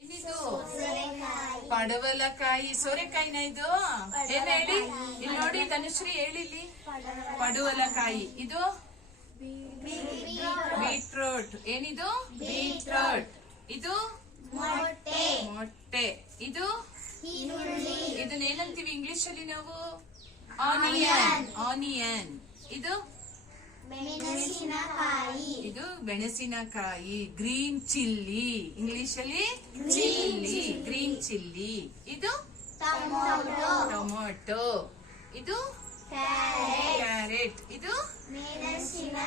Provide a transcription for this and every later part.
ಏನಿದು ಪಡವಲಕಾಯಿ. ಸೋರೆಕಾಯಿನ ಇದು? ಏನ ಹೇಳಿ? ಇಲ್ಲಿ ನೋಡಿ ಧನುಶ್ರೀ ಹೇಳಿ ಇಲ್ಲಿ ಪಡವಲಕಾಯಿ. ಇದು? ಬೀಟ್ರೋಟ್. ಏನಿದು? ಬೀಟ್ರೋಟ್. ಇದು? ಮೊಟ್ಟೆ. ಇದು? ಇದನ್ನ ಏನಂತೀವಿ ಇಂಗ್ಲಿಷ್ ಅಲ್ಲಿ ನಾವು? ಆನಿಯನ್. ಆನಿಯನ್. ಇದು? ಇದು ಮೆಣಸಿನಕಾಯಿ. Green chilli. ಇಂಗ್ಲಿಷ್ ಅಲ್ಲಿ ಚಿಲ್ಲಿ. Green chilli. ಇದು? ಟೊಮೊಟೊ. ಇದು? ಕ್ಯಾರೆಟ್. ಇದು?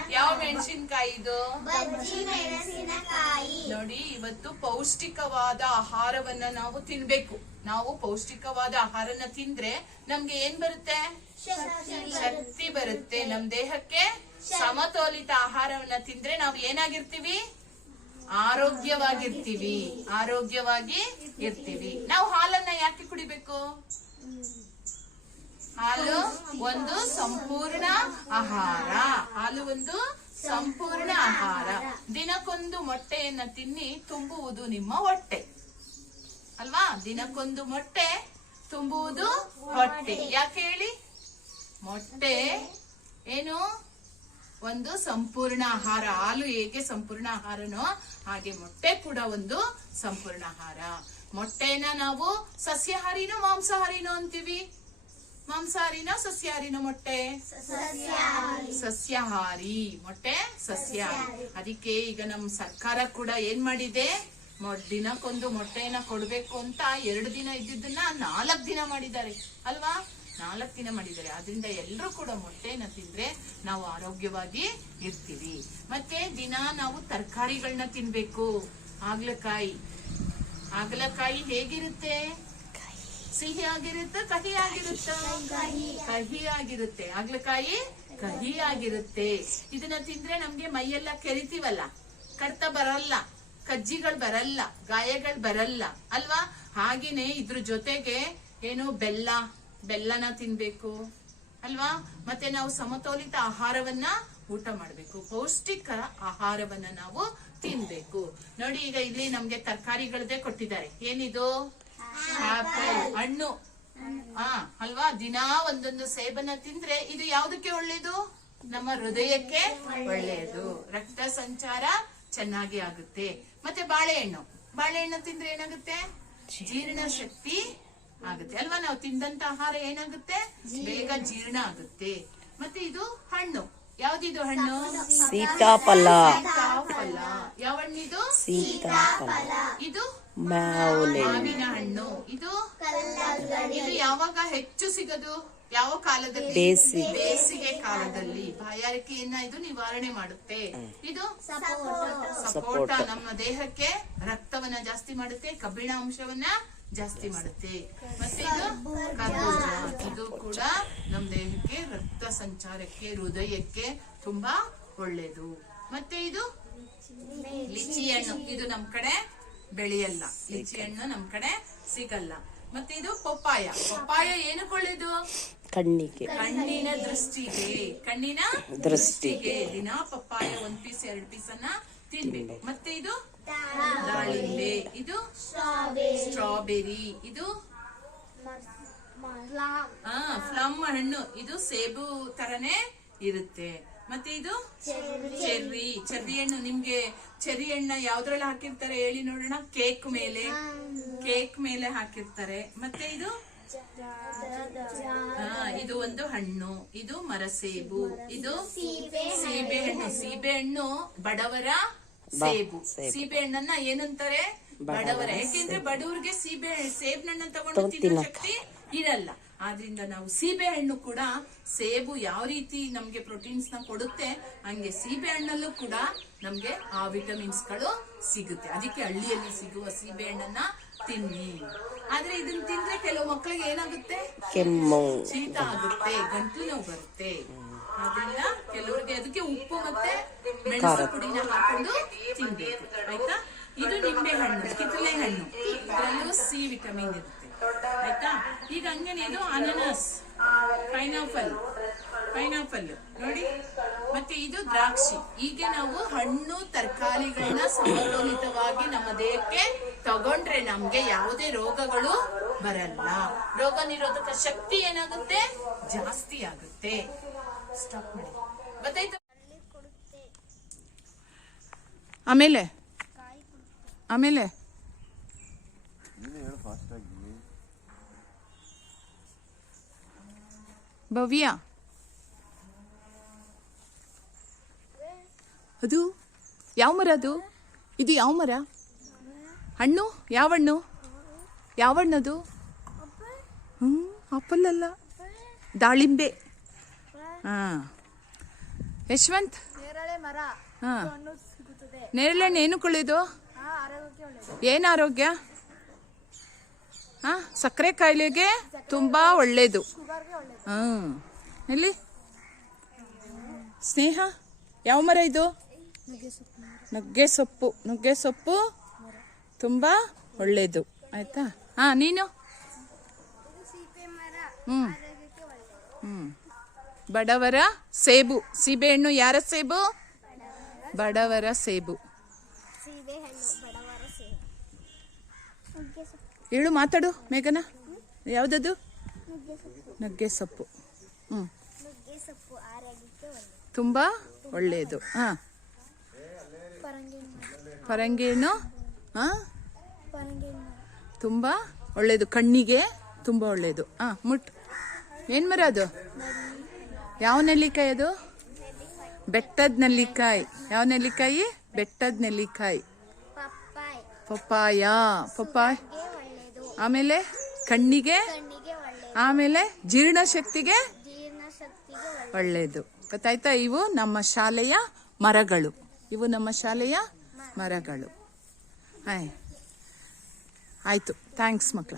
ಯಾವ ಮೆಣಸಿನಕಾಯಿ. ಇದು ನೋಡಿ ಇವತ್ತು ಪೌಷ್ಟಿಕವಾದ ಆಹಾರವನ್ನ ನಾವು ತಿನ್ಬೇಕು. ನಾವು ಪೌಷ್ಟಿಕವಾದ ಆಹಾರನ ತಿಂದ್ರೆ ನಮ್ಗೆ ಏನ್ ಬರುತ್ತೆ? ಶಕ್ತಿ ಬರುತ್ತೆ. ನಮ್ ದೇಹಕ್ಕೆ ಸಮತೋಲಿತ ಆಹಾರವನ್ನ ತಿಂದ್ರೆ ನಾವು ಏನಾಗಿರ್ತೀವಿ? ಆರೋಗ್ಯವಾಗಿರ್ತೀವಿ. ಆರೋಗ್ಯವಾಗಿ ಇರ್ತೀವಿ. ನಾವು ಹಾಲನ್ನ ಯಾಕೆ ಕುಡಿಬೇಕು? ಹಾಲು ಒಂದು ಸಂಪೂರ್ಣ ಆಹಾರ. ಹಾಲು ಒಂದು ಸಂಪೂರ್ಣ ಆಹಾರ. ದಿನಕ್ಕೊಂದು ಮೊಟ್ಟೆಯನ್ನ ತಿನ್ನಿ ತುಂಬುವುದು ನಿಮ್ಮ ಹೊಟ್ಟೆ. ಅಲ್ವಾ? ದಿನಕ್ಕೊಂದು ಮೊಟ್ಟೆ ತುಂಬುವುದು ಹೊಟ್ಟೆ. ಯಾಕೆ ಹೇಳಿ? ಮೊಟ್ಟೆ ಏನು? ಒಂದು ಸಂಪೂರ್ಣ ಆಹಾರ. ಹಾಲು ಹೇಗೆ ಸಂಪೂರ್ಣ ಆಹಾರನೋ ಹಾಗೆ ಮೊಟ್ಟೆ ಕೂಡ ಒಂದು ಸಂಪೂರ್ಣ ಆಹಾರ. ಮೊಟ್ಟೆನ ನಾವು ಸಸ್ಯಾಹಾರಿನೋ ಮಾಂಸಾಹಾರಿನೋ ಅಂತೀವಿ. ಮಾಂಸಾಹಾರಿನೋ ಸಸ್ಯಾಹಾರಿನೋ ಮೊಟ್ಟೆ? ಸಸ್ಯಾಹಾರಿ. ಮೊಟ್ಟೆ ಸಸ್ಯಾಹಾರಿ. ಅದಕ್ಕೆ ಈಗ ನಮ್ ಸರ್ಕಾರ ಕೂಡ ಏನ್ ಮಾಡಿದೆ? ದಿನಕ್ಕೊಂದು ಮೊಟ್ಟೆಯನ್ನ ಕೊಡ್ಬೇಕು ಅಂತ ಎರಡು ದಿನ ಇದ್ದಿದ್ದನ್ನ ನಾಲ್ಕ್ ದಿನ ಮಾಡಿದ್ದಾರೆ. ಅಲ್ವಾ? ನಾಲ್ಕ್ ದಿನ ಮಾಡಿದ್ದಾರೆ. ಅದರಿಂದ ಎಲ್ಲರೂ ಕೂಡ ಮೊಟ್ಟೆನ ತಿಂದ್ರೆ ನಾವು ಆರೋಗ್ಯವಾಗಿ ಇರ್ತೀವಿ. ಮತ್ತೆ ದಿನ ನಾವು ತರಕಾರಿಗಳನ್ನ ತಿನ್ಬೇಕು. ಹಾಗಲಕಾಯಿ ಹಾಗಲಕಾಯಿ ಹೇಗಿರುತ್ತೆ? ಸಿಹಿ ಆಗಿರುತ್ತೆ ಕಹಿ ಆಗಿರುತ್ತೆ ಕಹಿ ಆಗಿರುತ್ತೆ ಹಾಗಲಕಾಯಿ ಕಹಿ ಆಗಿರುತ್ತೆ ಇದನ್ನ ತಿಂದ್ರೆ ನಮ್ಗೆ ಮೈಯೆಲ್ಲ ಕೆರಿತೀವಲ್ಲ? ಕರ್ತ ಬರಲ್ಲ. ಕಜ್ಜಿಗಳು ಬರಲ್ಲ. ಗಾಯಗಳು ಬರಲ್ಲ. ಅಲ್ವಾ? ಹಾಗೇನೆ ಇದ್ರ ಜೊತೆಗೆ ಏನು? ಬೆಲ್ಲ. ಬೆಲ್ಲನ ತಿನ್ಬೇಕು. ಅಲ್ವಾ? ಮತ್ತೆ ನಾವು ಸಮತೋಲಿತ ಆಹಾರವನ್ನ ಊಟ ಮಾಡ್ಬೇಕು. ಪೌಷ್ಟಿಕರ ಆಹಾರವನ್ನ ನಾವು ತಿನ್ಬೇಕು. ನೋಡಿ, ಈಗ ಇಲ್ಲಿ ನಮ್ಗೆ ತರಕಾರಿಗಳದೇ ಕೊಟ್ಟಿದ್ದಾರೆ. ಏನಿದು? ಆಪಲ್ ಹಣ್ಣು. ಆ ಅಲ್ವಾ? ದಿನಾ ಒಂದೊಂದು ಸೇಬನ್ನ ತಿಂದ್ರೆ ಇದು ಯಾವ್ದಕ್ಕೆ ಒಳ್ಳೇದು? ನಮ್ಮ ಹೃದಯಕ್ಕೆ ಒಳ್ಳೆಯದು ರಕ್ತ ಸಂಚಾರ ಚೆನ್ನಾಗಿ ಆಗುತ್ತೆ. ಮತ್ತೆ ಬಾಳೆಹಣ್ಣು. ಬಾಳೆಹಣ್ಣು ತಿಂದ್ರೆ ಏನಾಗುತ್ತೆ? ಜೀರ್ಣ ಶಕ್ತಿ ಆಗುತ್ತೆ. ಅಲ್ವಾ? ನಾವು ತಿಂದಂತ ಆಹಾರ ಏನಾಗುತ್ತೆ? ಬೇಗ ಜೀರ್ಣ ಆಗುತ್ತೆ. ಮತ್ತೆ ಇದು ಹಣ್ಣು. ಯಾವ್ದಿದು ಹಣ್ಣು? ಸೀತಾಫಲ. ಸೀತಾಫಲ. ಯಾವ ಹಣ್ಣಿದು? ಸೀತಾಫಲ. ಇದು ಮಾವಿನ ಹಣ್ಣು. ಇದು ಇದು ಯಾವಾಗ ಹೆಚ್ಚು ಸಿಗದು? ಯಾವ ಕಾಲದಲ್ಲಿ? ಬೇಸಿಗೆ. ಬೇಸಿಗೆ ಕಾಲದಲ್ಲಿ. ಬಾಯಾರಿಕೆಯನ್ನ ಇದು? ನಿವಾರಣೆ ಮಾಡುತ್ತೆ. ಇದು ಸಪೋಟ. ನಮ್ಮ ದೇಹಕ್ಕೆ ರಕ್ತವನ್ನ ಜಾಸ್ತಿ ಮಾಡುತ್ತೆ ಕಬ್ಬಿಣ ಅಂಶವನ್ನ ಜಾಸ್ತಿ ಮಾಡುತ್ತೆ. ಮತ್ತೆ ಇದು ಕರ್ಬೂಜ. ಇದು ಕೂಡ ನಮ್ಮ ದೇಹಕ್ಕೆ ರಕ್ತ ಸಂಚಾರಕ್ಕೆ ಹೃದಯಕ್ಕೆ ತುಂಬಾ ಒಳ್ಳೇದು. ಮತ್ತೆ ಇದು ಲಿಚಿ. ಹಣ್ಣು. ಇದು ನಮ್ ಕಡೆ ಬೆಳೆಯಲ್ಲ. ಲಿಚಿ ಹಣ್ಣು ನಮ್ ಕಡೆ ಸಿಗಲ್ಲ. ಮತ್ತೆ ಇದು ಪಪ್ಪಾಯ. ಪಪ್ಪಾಯ ಏನಕ್ಕೆ ಒಳ್ಳೇದು? ಕಣ್ಣಿಗೆ. ಕಣ್ಣಿನ ದೃಷ್ಟಿಗೆ. ಕಣ್ಣಿನ ದೃಷ್ಟಿಗೆ. ದಿನ ಪಪ್ಪಾಯ ಒಂದ್ ಪೀಸ್ ಎರಡ್ ಪೀಸ್ ಅನ್ನ ತಿನ್ಬೇಕು. ಮತ್ತೆ ಇದು? ದಾಳಿಂಬೆ. ಇದು? ಸ್ಟ್ರಾಬೆರಿ. ಇದು? ಆ ಪ್ಲಮ್ ಹಣ್ಣು. ಇದು ಸೇಬು ತರನೇ ಇರುತ್ತೆ. ಮತ್ತೆ ಇದು? ಚೆರ್ರಿ. ಚೆರ್ರಿ. ಹಣ್ಣು. ನಿಮ್ಗೆ ಚೆರ್ರಿ ಹಣ್ಣ ಯಾವ್ದ್ರಲ್ಲಿ ಹಾಕಿರ್ತಾರೆ ಹೇಳಿ ನೋಡೋಣ. ಕೇಕ್ ಮೇಲೆ. ಕೇಕ್ ಮೇಲೆ ಹಾಕಿರ್ತಾರೆ. ಮತ್ತೆ ಇದು? ಇದು ಒಂದು ಹಣ್ಣು. ಇದು ಮರಸೇಬು. ಇದು ಸೀಬೆ ಹಣ್ಣು. ಸೀಬೆ ಹಣ್ಣು. ಬಡವರ ಸೇಬು. ಸೀಬೆ. ಹಣ್ಣನ್ನ ಏನಂತಾರೆ? ಬಡವರ. ಯಾಕೆಂದ್ರೆ ಬಡವರಿಗೆ ಸೀಬೆ ಸೇಬ್ ಹಣ್ಣನ್ನ ತಗೊಂಡು ತಿನ್ನೋ ಶಕ್ತಿ ಇರಲ್ಲ. ಆದ್ರಿಂದ ನಾವು ಸೀಬೆ ಹಣ್ಣು ಕೂಡ ಸೇಬು ಯಾವ ರೀತಿ ನಮ್ಗೆ ಪ್ರೋಟೀನ್ಸ್ನ ಕೊಡುತ್ತೆ ಹಂಗೆ ಸೀಬೆ ಹಣ್ಣಲ್ಲೂ ಕೂಡ ನಮ್ಗೆ ಆ ವಿಟಮಿನ್ಸ್ಗಳು ಸಿಗುತ್ತೆ. ಅದಕ್ಕೆ ಹಳ್ಳಿಯಲ್ಲಿ ಸಿಗುವ ಸೀಬೆ ಹಣ್ಣನ್ನ ತಿನ್ನಿ. ಆದ್ರೆ ಇದನ್ನ ತಿಂದ್ರೆ ಕೆಲವು ಮಕ್ಕಳಿಗೆ ಏನಾಗುತ್ತೆ? ಕೆಮ್ಮು. ಶೀತ ಆಗುತ್ತೆ ಗಂಟಲು ನೋವು ಬರುತ್ತೆ. ಆದ್ರಿಂದ ಕೆಲವರಿಗೆ ಅದಕ್ಕೆ ಉಪ್ಪು ಮತ್ತೆ ಮೆಣಸು ಪುಡಿನ ಹಾಕೊಂಡು ತಿನ್ಬೇಕು. ಆಯ್ತಾ? ಇದು ನಿಂಬೆ ಹಣ್ಣು ಕಿತ್ತಳೆ ಹಣ್ಣು. ಇದರಲ್ಲೂ ಸಿ ವಿಟಮಿನ್ ಇರುತ್ತೆ. ಆಯ್ತಾ? ಈಗ ಹಂಗೇನೆ ಇದು ಅನನಸ್. ಪೈನಾಪಲ್ ಪೈನಾಪಲ್ ನೋಡಿ. ಮತ್ತೆ ಇದು ದ್ರಾಕ್ಷಿ. ಈಗ ನಾವು ಹಣ್ಣು ತರಕಾರಿಗಳನ್ನ ಸಮತೋಲಿತವಾಗಿ ನಮ್ಮ ದೇಹಕ್ಕೆ ತಗೊಂಡ್ರೆ ನಮ್ಗೆ ಯಾವುದೇ ರೋಗಗಳು ಬರಲ್ಲ. ರೋಗ ನಿರೋಧಕ ಶಕ್ತಿ ಏನಾಗುತ್ತೆ? ಜಾಸ್ತಿ ಆಗುತ್ತೆ. ಸ್ಟಾಪ್ ಮಾಡಿ. ಗೊತ್ತಾಯ್ತು? ಆಮೇಲೆ? ಆಮೇಲೆ? ಭವ್ಯ ಅದು? ಯಾವ ಮರ ಅದು? ಇದು ಯಾವ ಮರ? ಹಣ್ಣು? ಯಾವ ಹಣ್ಣು? ಯಾವ ಹಣ್ಣು ಅದು? ಹ್ಞೂ ಆಪಲ್ ಅಲ್ಲ ದಾಳಿಂಬೆ. ಹಾಂ. ಯಶವಂತ್? ನೇರಳೆ ಮರ. ಹಾ. ನೇರಳೆ ಹಣ್ಣು ಏನು ಕೊಳ್ಳೋದು? ಏನು ಆರೋಗ್ಯ? ಹಾ, ಸಕ್ಕರೆ ಕಾಯಿಲೆಗೆ ತುಂಬಾ ಒಳ್ಳೇದು. ಹ್ಮ್. ಎಲ್ಲಿ? ಸ್ನೇಹ, ಯಾವ ಮರ ಇದು? ನುಗ್ಗೆ ಸೊಪ್ಪು. ನುಗ್ಗೆ ಸೊಪ್ಪು ತುಂಬಾ ಒಳ್ಳೇದು. ಆಯ್ತಾ? ಹಾ, ನೀನು? ಹ್ಞೂ ಹ್ಞೂ ಬಡವರ ಸೇಬು. ಸೀಬೆಹಣ್ಣು ಯಾರ ಸೇಬು? ಬಡವರ ಸೇಬು. ಹೇಳು, ಮಾತಾಡು, ಮೇಘನ. ಯಾವುದದು? ನುಗ್ಗೆ ಸೊಪ್ಪು. ಹ್ಞೂ ತುಂಬ ಒಳ್ಳೆಯದು. ಹಾ. ಪರಂಗಿ ಹಣ್ಣು ಹಾಂ? ತುಂಬ ಒಳ್ಳೆಯದು. ಕಣ್ಣಿಗೆ ತುಂಬ ಒಳ್ಳೆಯದು. ಹಾಂ, ಮುಟ್. ಏನು ಮರ ಅದು? ಯಾವ ನೆಲ್ಲಿಕಾಯಿ ಅದು? ಬೆಟ್ಟದ ನೆಲ್ಲಿಕಾಯಿ. ಯಾವ ನೆಲ್ಲಿಕಾಯಿ? ಬೆಟ್ಟದ ನೆಲ್ಲಿಕಾಯಿ. ಪಪ್ಪಾಯ. ಪಪ್ಪಾಯ. ಆಮೇಲೆ ಕಣ್ಣಿಗೆ ಆಮೇಲೆ ಜೀರ್ಣಶಕ್ತಿಗೆ ಜೀರ್ಣಶಕ್ತಿಗೆ ಒಳ್ಳೆಯದು. ಒಳ್ಳೆಯದು. ಗೊತ್ತಾಯ್ತಾ? ಇವು ನಮ್ಮ ಶಾಲೆಯ ಮರಗಳು. ಇವು ನಮ್ಮ ಶಾಲೆಯ ಮರಗಳು. ಆಯ್ ಆಯ್ತು. ಥ್ಯಾಂಕ್ಸ್ ಮಕ್ಕಳ